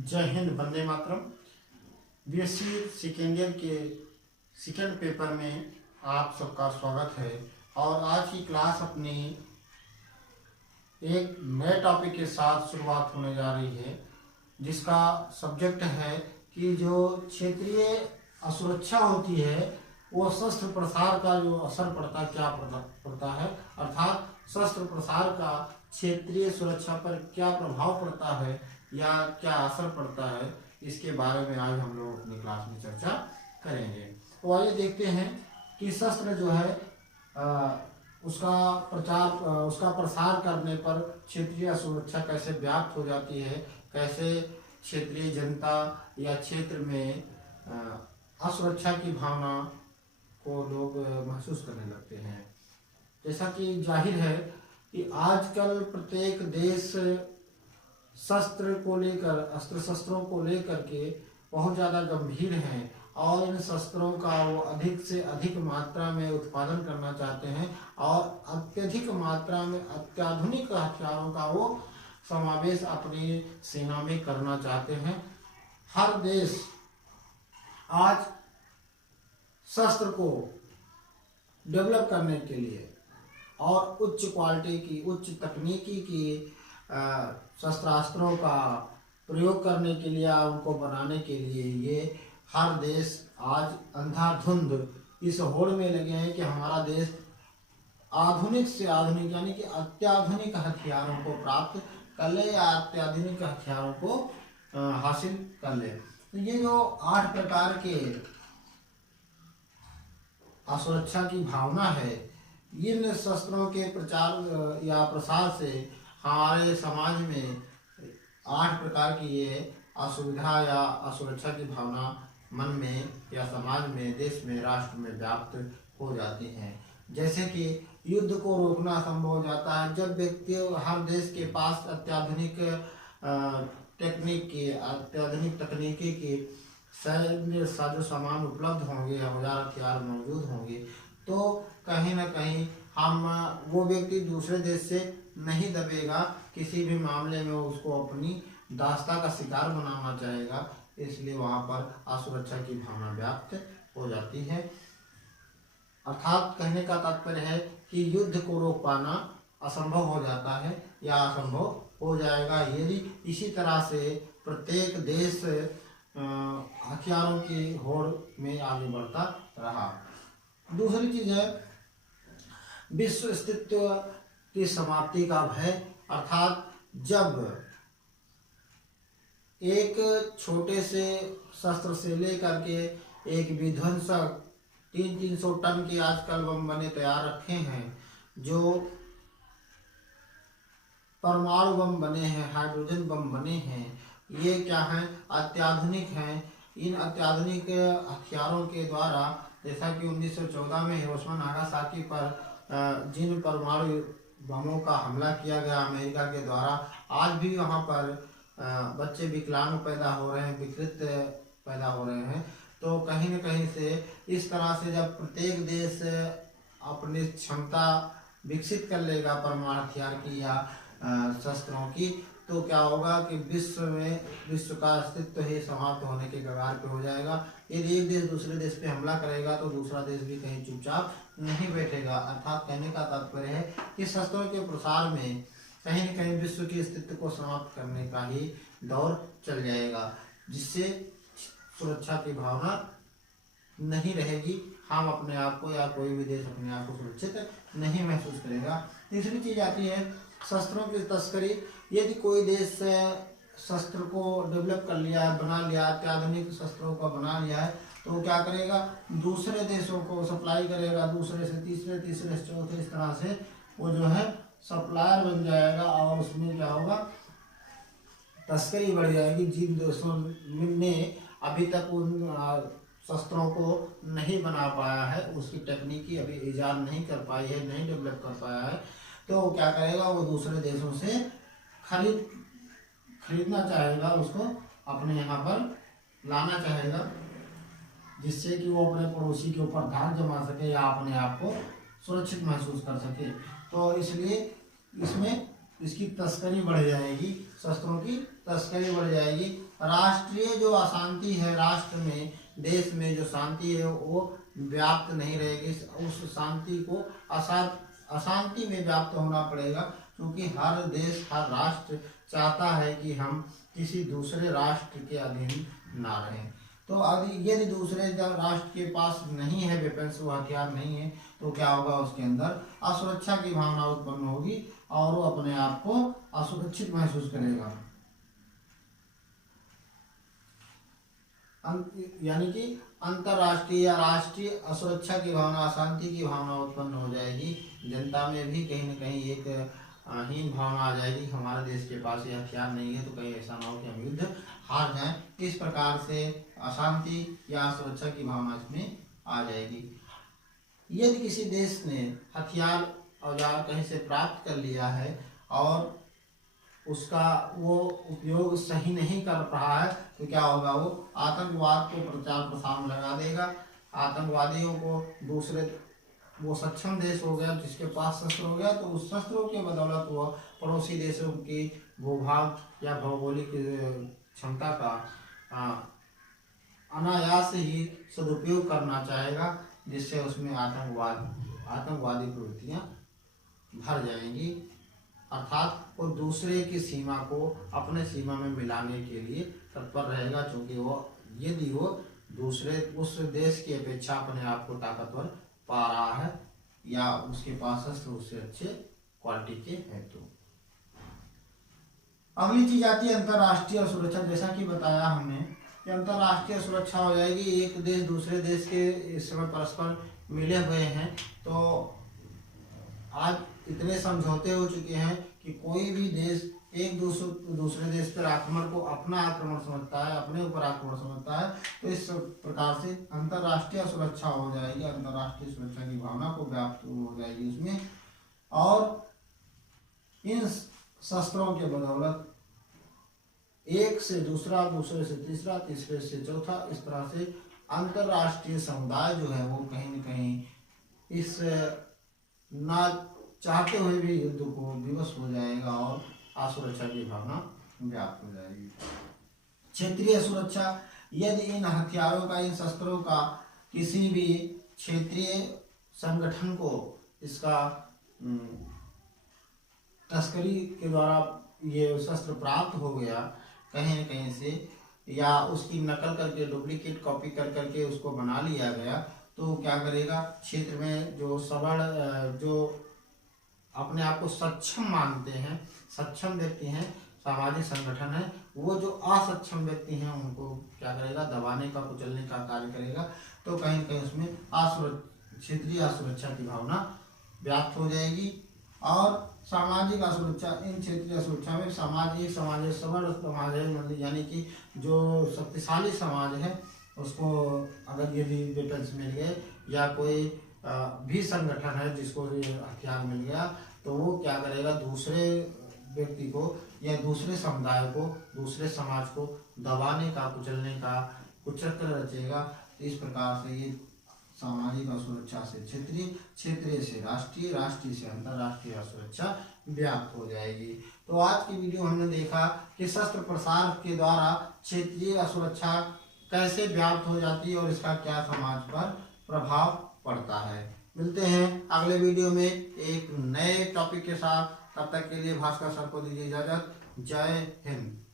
जय Hind, Vande Mataram. BSc second year के second paper में आप सबका स्वागत है। और आज की क्लास अपनी एक नए टॉपिक के साथ शुरुआत होने जा रही है, जिसका सब्जेक्ट है कि जो क्षेत्रीय असुरक्षा होती है वो शस्त्र प्रसार का जो असर पड़ता है, क्या पड़ता है, अर्थात शस्त्र प्रसार का क्षेत्रीय सुरक्षा पर क्या प्रभाव पड़ता है या क्या असर पड़ता है, इसके बारे में आज हम लोग अपनी क्लास में चर्चा करेंगे। तो आइए देखते हैं कि शस्त्र जो है उसका प्रसार करने पर क्षेत्रीय सुरक्षा कैसे व्याप्त हो जाती है, कैसे क्षेत्रीय जनता या क्षेत्र में असुरक्षा की भावना को लोग महसूस करने लगते हैं। जैसा कि जाहिर है कि आजकल प्रत्येक देश अस्त्र शस्त्रों को लेकर के बहुत ज़्यादा गंभीर हैं और इन शस्त्रों का वो अधिक से अधिक मात्रा में उत्पादन करना चाहते हैं और अत्यधिक मात्रा में अत्याधुनिक हथियारों का वो समावेश अपनी सेना में करना चाहते हैं। हर देश आज शस्त्र को डेवलप करने के लिए और उच्च क्वालिटी की, उच्च तकनीकी की शस्त्रास्त्रों का प्रयोग करने के लिए, उनको बनाने के लिए ये हर देश आज अंधाधुंध इस होड़ में लगे हैं कि हमारा देश आधुनिक से आधुनिक यानी कि अत्याधुनिक हथियारों को प्राप्त कर ले या अत्याधुनिक हथियारों को हासिल कर ले। तो ये जो 8 प्रकार के असुरक्षा की भावना है, इन शस्त्रों के प्रचार या प्रसार से हमारे समाज में 8 प्रकार की ये असुविधा या असुरक्षा की भावना मन में या समाज में, देश में, राष्ट्र में व्याप्त हो जाती हैं। जैसे कि युद्ध को रोकना संभव हो जाता है जब व्यक्ति, हर देश के पास अत्याधुनिक तकनीकी की सैन्य साजो सामान उपलब्ध होंगे, औजार हथियार मौजूद होंगे, तो कहीं ना कहीं वो व्यक्ति दूसरे देश से नहीं दबेगा, किसी भी मामले में उसको अपनी दास्ता का शिकार बनाना चाहेगा, इसलिए वहाँ पर असुरक्षा की भावना व्याप्त हो जाती है। अर्थात कहने का तात्पर्य है कि युद्ध को रोक पाना असंभव हो जाता है या असंभव हो जाएगा यदि इसी तरह से प्रत्येक देश हथियारों की होड़ में आगे बढ़ता रहा। दूसरी चीज है विश्व अस्तित्व की समाप्ति का भय, अर्थात जब एक छोटे से शस्त्र से लेकर के एक विध्वंसक 300 टन के आजकल बम बने तैयार रखे हैं, जो परमाणु बम बने हैं, हाइड्रोजन बम बने हैं, ये क्या हैं, अत्याधुनिक हैं। इन अत्याधुनिक हथियारों के द्वारा, जैसा कि 1914 में हिरोशिमा नागासाकी पर जिन परमाणु बमों का हमला किया गया अमेरिका के द्वारा, आज भी वहाँ पर बच्चे विकलांग पैदा हो रहे हैं, विकृत पैदा हो रहे हैं। तो कहीं न कहीं से इस तरह से जब प्रत्येक देश अपनी क्षमता विकसित कर लेगा परमाणु हथियार की या शस्त्रों की, तो क्या होगा कि विश्व का अस्तित्व ही समाप्त होने के कगार पे हो जाएगा। यदि एक देश दूसरे देश पे हमला करेगा तो दूसरा देश भी कहीं चुपचाप नहीं बैठेगा। अर्थात कहने का तात्पर्य है कि शस्त्रों के प्रसार में कहीं न कहीं विश्व के अस्तित्व को समाप्त करने का ही दौर चल जाएगा, जिससे सुरक्षा की भावना नहीं रहेगी। हम अपने आप को या कोई भी देश अपने आप को सुरक्षित नहीं महसूस करेगा। तीसरी चीज आती है शस्त्रों की तस्करी। यदि कोई देश शस्त्र को डेवलप कर लिया है, बना लिया, अत्याधुनिक शस्त्रों को बना लिया है, तो क्या करेगा, दूसरे देशों को सप्लाई करेगा, दूसरे से तीसरे से चौथे, इस तरह से वो जो है सप्लायर बन जाएगा और उसमें क्या होगा, तस्करी बढ़ जाएगी। जिन देशों ने अभी तक उन शस्त्रों को नहीं बना पाया है, उसकी तकनीकी अभी ईजाद नहीं कर पाई है, नहीं डेवलप कर पाया है, तो क्या करेगा, वो दूसरे देशों से खरीदना चाहेगा, उसको अपने यहाँ पर लाना चाहेगा, जिससे कि वो अपने पड़ोसी के ऊपर धाक जमा सके या अपने आप को सुरक्षित महसूस कर सके। तो इसलिए इसमें इसकी तस्करी बढ़ जाएगी, शस्त्रों की तस्करी बढ़ जाएगी। राष्ट्रीय जो अशांति है, राष्ट्र में, देश में जो शांति है वो व्याप्त नहीं रहेगी। उस शांति को अशांति में व्याप्त होना पड़ेगा, क्योंकि हर देश, हर राष्ट्र चाहता है कि हम किसी दूसरे राष्ट्र के अधीन ना रहें। तो यदि दूसरे राष्ट्र के पास नहीं है वेपन्स, वो हथियार नहीं है, तो क्या होगा, उसके अंदर असुरक्षा की भावना उत्पन्न होगी और वो अपने आप को असुरक्षित महसूस करेगा। यानी कि अंतरराष्ट्रीय या राष्ट्रीय असुरक्षा की भावना, अशांति की भावना उत्पन्न हो जाएगी। जनता में भी कहीं न कहीं एक हीन भावना आ जाएगी, हमारे देश के पास ये हथियार नहीं है, तो कहीं ऐसा ना हो कि हम युद्ध हार जाएं। इस प्रकार से अशांति या असुरक्षा की भावना इसमें आ जाएगी। यदि किसी देश ने हथियार औजार कहीं से प्राप्त कर लिया है और उसका वो उपयोग सही नहीं कर रहा है, तो क्या होगा, वो आतंकवाद को प्रचार प्रसार में लगा देगा। आतंकवादियों को दूसरे, वो सक्षम देश हो गया जिसके पास शस्त्र हो गया, तो उस शस्त्रों के बदौलत वो पड़ोसी देशों की भूभाग या भौगोलिक क्षमता का अनायास ही सदुपयोग करना चाहेगा, जिससे उसमें आतंकवादी प्रवृत्तियां भर जाएंगी। अर्थात वो दूसरे की सीमा को अपने सीमा में मिलाने के लिए तत्पर रहेगा, क्योंकि यदि वो दूसरे उस देश की अपेक्षा अपने आप को ताकतवर पा रहा है या उसके पास शस्त्र उससे अच्छे क्वालिटी के हैं। तो अगली चीज आती है अंतरराष्ट्रीय सुरक्षा। जैसा कि बताया हमने कि अंतरराष्ट्रीय सुरक्षा हो जाएगी, एक देश दूसरे देश के इस समय परस्पर मिले हुए हैं, तो आज इतने समझौते हो चुके हैं कि कोई भी देश एक दूसरे देश पर आक्रमण को अपना आक्रमण समझता है, अपने ऊपर आक्रमण समझता है। तो इस प्रकार से अंतरराष्ट्रीय सुरक्षा हो जाएगी, अंतरराष्ट्रीय सुरक्षा की भावना को व्याप्त हो जाएगी उसमें। और इन शस्त्रों के बदौलत एक से दूसरा, दूसरे से तीसरा, तीसरे से चौथा, इस तरह से अंतरराष्ट्रीय समुदाय जो है वो कहीं न कहीं इस ना चाहते हुए भी युद्ध को विवश हो जाएगा और असुरक्षा की भावना व्याप्त हो जाएगी। क्षेत्रीय सुरक्षा, यदि इन हथियारों का, इन शस्त्रों का किसी भी क्षेत्रीय संगठन को इसका तस्करी के द्वारा ये शस्त्र प्राप्त हो गया कहीं न कहीं से, या उसकी नकल करके, डुप्लीकेट कॉपी कर करके उसको बना लिया गया, तो क्या करेगा, क्षेत्र में जो सबल, जो अपने आप को सक्षम मानते हैं, सक्षम व्यक्ति हैं, सामाजिक संगठन है, वो जो असक्षम व्यक्ति हैं उनको क्या करेगा, दबाने का, कुचलने का कार्य करेगा। तो कहीं न कहीं उसमें क्षेत्रीय असुरक्षा की भावना व्याप्त हो जाएगी। और सामाजिक असुरक्षा, इन क्षेत्रीय असुरक्षा में सामाजिक समाज, सबल समाज है, मतलब यानी कि जो शक्तिशाली समाज है उसको अगर यदि वेपन्स मिल गए या कोई भी संगठन है जिसको हथियार मिल गया, तो वो क्या करेगा, दूसरे व्यक्ति को या दूसरे समुदाय को, दूसरे समाज को दबाने का, कुचलने का कुचक्र रचेगा। इस प्रकार से ये सामाजिक असुरक्षा से क्षेत्रीय, क्षेत्रीय से राष्ट्रीय, राष्ट्रीय से अंतरराष्ट्रीय असुरक्षा व्याप्त हो जाएगी। तो आज की वीडियो हमने देखा कि शस्त्र प्रसार के द्वारा क्षेत्रीय असुरक्षा कैसे व्याप्त हो जाती है और इसका क्या समाज पर प्रभाव पड़ता है। मिलते हैं अगले वीडियो में एक नए टॉपिक के साथ। तब तक के लिए भास्कर सर को दीजिए इजाजत। जय हिंद।